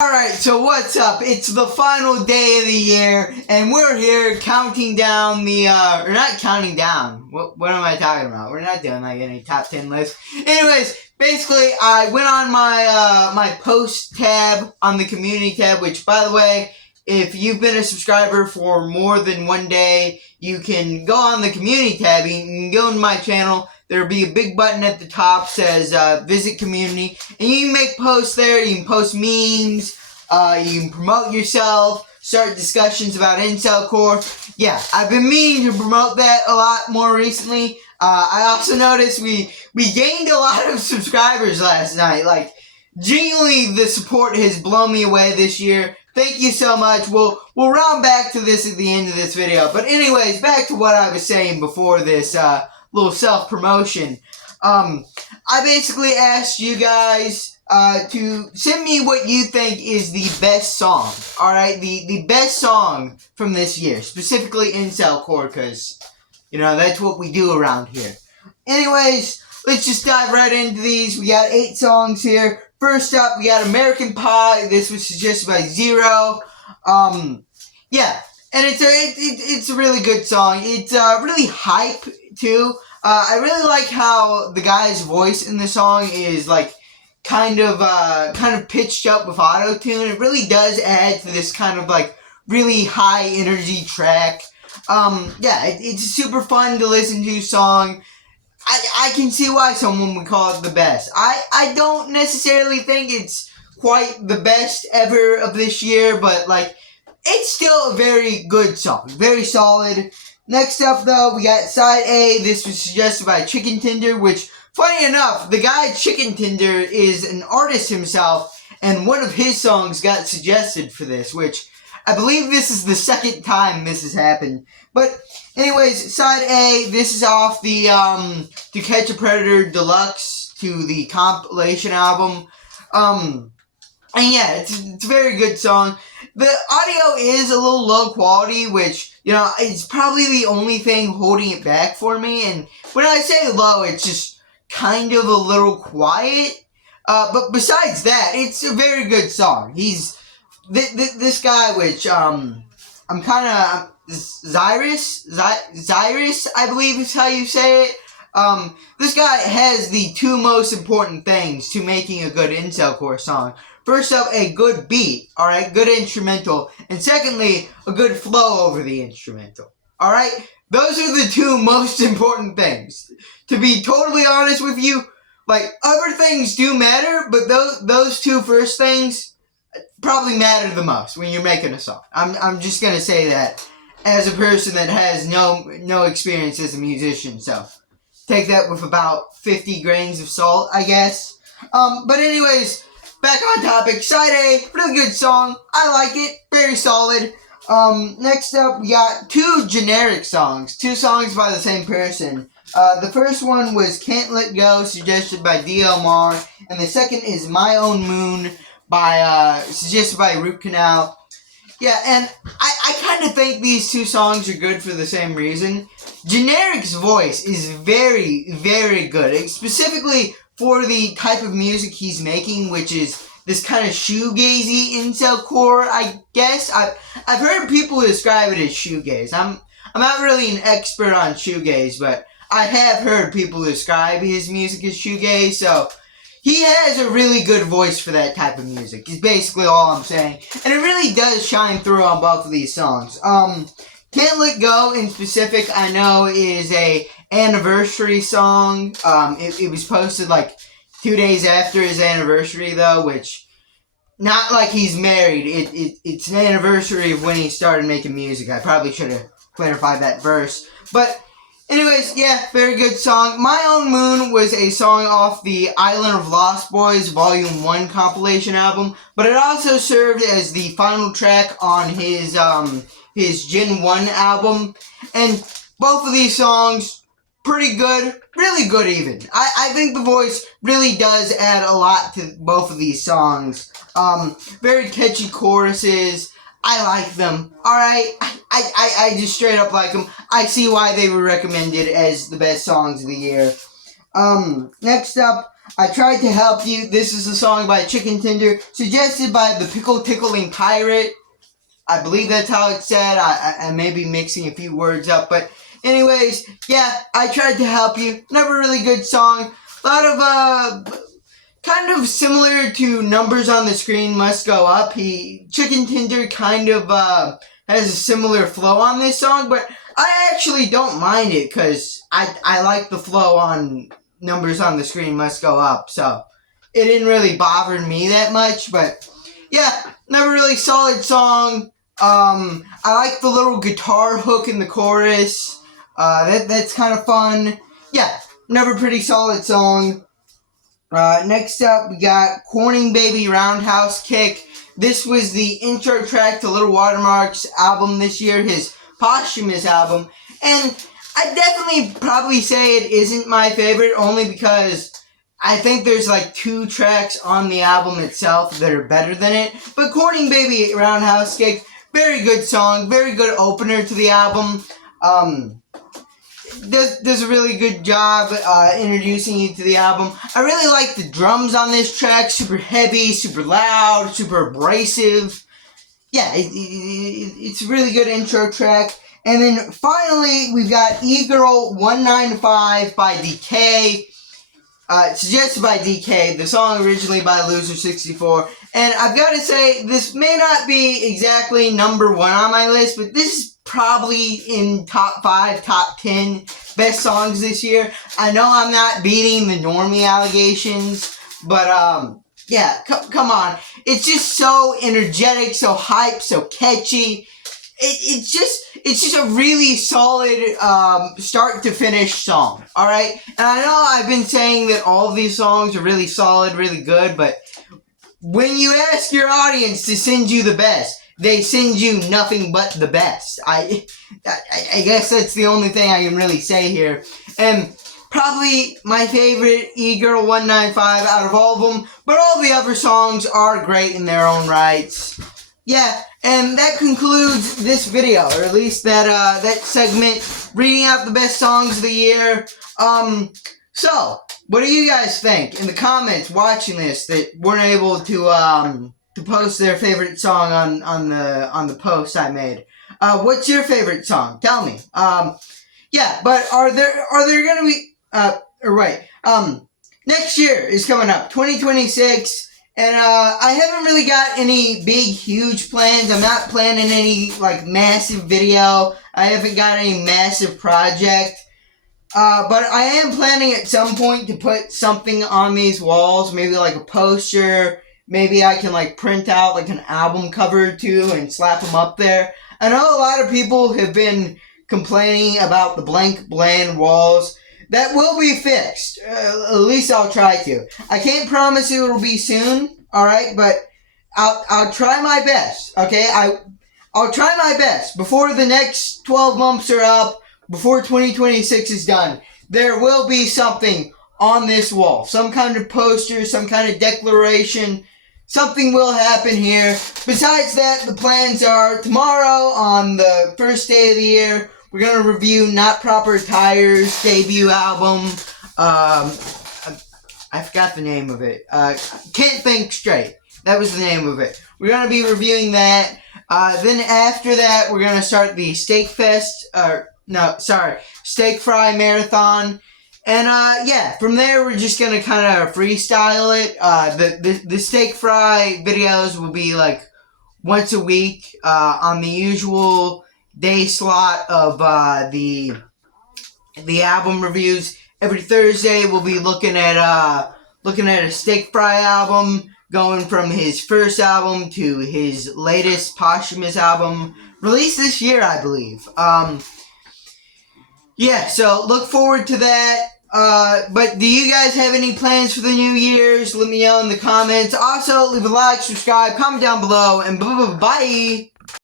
Alright, so what's up? It's the final day of the year, and we're here counting down we're not counting down. What am I talking about? We're not doing like any top 10 list. Anyways, basically, I went on my post tab on the community tab, which, by the way, if you've been a subscriber for more than one day, you can go on the community tab, you can go to my channel. There'll be a big button at the top says visit community, and you can make posts there. You can post memes, you can promote yourself, start discussions about Incel Core. Yeah, I've been meaning to promote that a lot more recently. I also noticed we gained a lot of subscribers last night. Like, genuinely, the support has blown me away this year. Thank you so much. We'll round back to this at the end of this video. But anyways, back to what I was saying before this little self-promotion. I basically asked you guys to send me what you think is the best song. Alright, the best song from this year. Specifically Incel Core, because, you know, that's what we do around here. Anyways, let's just dive right into these. We got 8 songs here. First up, we got American Pie. This was suggested by Zero. Yeah, and it's a really good song. It's really hype too. I really like how the guy's voice in the song is like kind of pitched up with auto-tune. It really does add to this kind of like really high energy track. Yeah, it's a super fun to listen to song. I can see why someone would call it the best. I don't necessarily think it's quite the best ever of this year, but like, it's still a very good song. Very solid. Next up though, we got side A. This was suggested by Chicken Tender, which, funny enough, the guy Chicken Tender is an artist himself, and one of his songs got suggested for this, which I believe this is the second time this has happened. But anyways, side A, this is off the To Catch a Predator Deluxe to the compilation album. And yeah, it's a very good song. The audio is a little low quality, which, you know, it's probably the only thing holding it back for me. And when I say low, it's just kind of a little quiet. But besides that, it's a very good song. This guy, which, I'm kind of, Zyrus, I believe is how you say it. This guy has the 2 most important things to making a good Incel Core song. First up, a good beat, alright, good instrumental, and secondly, a good flow over the instrumental, alright? Those are the 2 most important things. To be totally honest with you, like, other things do matter, but those 2 first things probably matter the most when you're making a song. I'm just gonna say that as a person that has no experience as a musician, so take that with about 50 grains of salt, I guess. But anyways, back on topic. Side A, really good song. I like it. Very solid. Next up, we got 2 generic songs. 2 songs by the same person. The first one was Can't Let Go, suggested by DLMR. And the second is My Own Moon, suggested by Root Canal. Yeah, and I kind of think these 2 songs are good for the same reason. Generic's voice is very, very good. Specifically for the type of music he's making, which is this kind of shoegazy Incel Core, I guess. I've heard people describe it as shoegaze. I'm not really an expert on shoegaze, but I have heard people describe his music as shoegaze, so he has a really good voice for that type of music, is basically all I'm saying. And it really does shine through on both of these songs. Can't Let Go in specific, I know, is a anniversary song. It was posted like 2 days after his anniversary though, which, not like he's married. It's an anniversary of when he started making music. I probably should have clarified that verse. But anyways, yeah, very good song. My Own Moon was a song off the Island of Lost Boys Volume 1 compilation album, but it also served as the final track on his Gen 1 album. And both of these songs, pretty good, really good even. I think the voice really does add a lot to both of these songs. Very catchy choruses. I like them. Alright, I just straight up like them. I see why they were recommended as the best songs of the year. Next up, I Tried to Help You. This is a song by Chicken Tender, suggested by the Pickle Tickling Pirate. I believe that's how it's said. I may be mixing a few words up, but anyways, yeah, I Tried to Help You. Never really good song. A lot of, kind of similar to Numbers on the Screen Must Go Up. Chicken Tender kind of, has a similar flow on this song, but I actually don't mind it, because I like the flow on Numbers on the Screen Must Go Up, so it didn't really bother me that much, but yeah, never really solid song. I like the little guitar hook in the chorus. That's kind of fun. Yeah, never pretty solid song. Next up, we got Corning Baby Roundhouse Kick. This was the intro track to Little Watermark's album this year, his posthumous album, and I definitely probably say it isn't my favorite, only because I think there's like 2 tracks on the album itself that are better than it, but Corning Baby Roundhouse Kick, very good song, very good opener to the album. Does a really good job introducing you to the album. I really like the drums on this track. Super heavy, super loud, super abrasive. Yeah, it's a really good intro track. And then finally, we've got E-Girl 195 by DK. Suggested by DK, the song originally by Loser64. And I've got to say, this may not be exactly number 1 on my list, but this is probably in top 5, top 10 best songs this year. I know I'm not beating the normie allegations, but yeah, come on. It's just so energetic, so hype, so catchy. It's just a really solid start to finish song, alright? And I know I've been saying that all of these songs are really solid, really good, but when you ask your audience to send you the best, they send you nothing but the best. I guess that's the only thing I can really say here. And probably my favorite E-Girl 195 out of all of them, but all the other songs are great in their own rights. Yeah, and that concludes this video, or at least that segment, reading out the best songs of the year. So, what do you guys think in the comments watching this that weren't able to post their favorite song on the post I made? What's your favorite song? Tell me. Yeah, but are there gonna be next year is coming up, 2026. And, I haven't really got any big, huge plans. I'm not planning any, like, massive video. I haven't got any massive project. But I am planning at some point to put something on these walls. Maybe, like, a poster. Maybe I can, like, print out, like, an album cover or 2 and slap them up there. I know a lot of people have been complaining about the blank, bland walls. That will be fixed. At least I'll try to. I can't promise it'll be soon, alright? But I'll try my best, okay? I'll try my best. Before the next 12 months are up, before 2026 is done, there will be something on this wall. Some kind of poster, some kind of declaration. Something will happen here. Besides that, the plans are tomorrow on the first day of the year, we're going to review Not Proper Tire's debut album. I forgot the name of it. Can't Think Straight. That was the name of it. We're going to be reviewing that. Then after that, we're going to start the Steak Fry Marathon. And, yeah, from there, we're just going to kind of freestyle it. The Steak Fry videos will be, like, once a week, on the usual day slot of the album reviews. Every Thursday we'll be looking at a Steak Fry album, going from his first album to his latest posthumous album, released this year, I believe. Yeah, so look forward to that. But do you guys have any plans for the New Year's? Let me know in the comments. Also, leave a like, subscribe, comment down below, and bye.